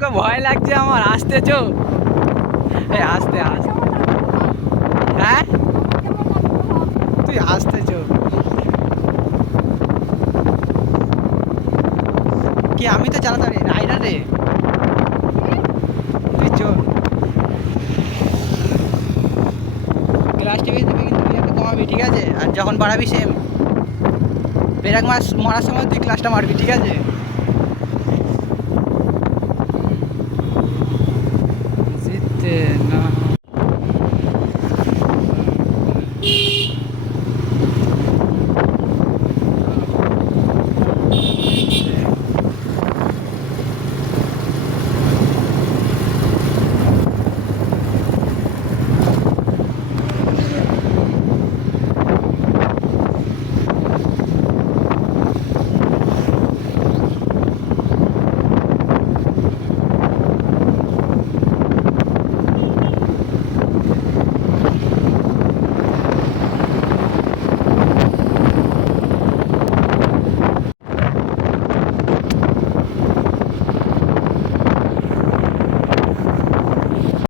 তোকে ভয় লাগছে আমার, আসতে চো। এই আসতে আসতে, হ্যাঁ তুই আসতে চো। কি আমি তো চালাতে পারি, রাইডার রে, তুই চো। ক্লাস টিভি দিবি কিন্তু তুই একটা কমাবি, ঠিক আছে? আর যখন বাড়াবি সেম ব্রেক মাস মারার সময় তুই ক্লাসটা মারবি, ঠিক আছে?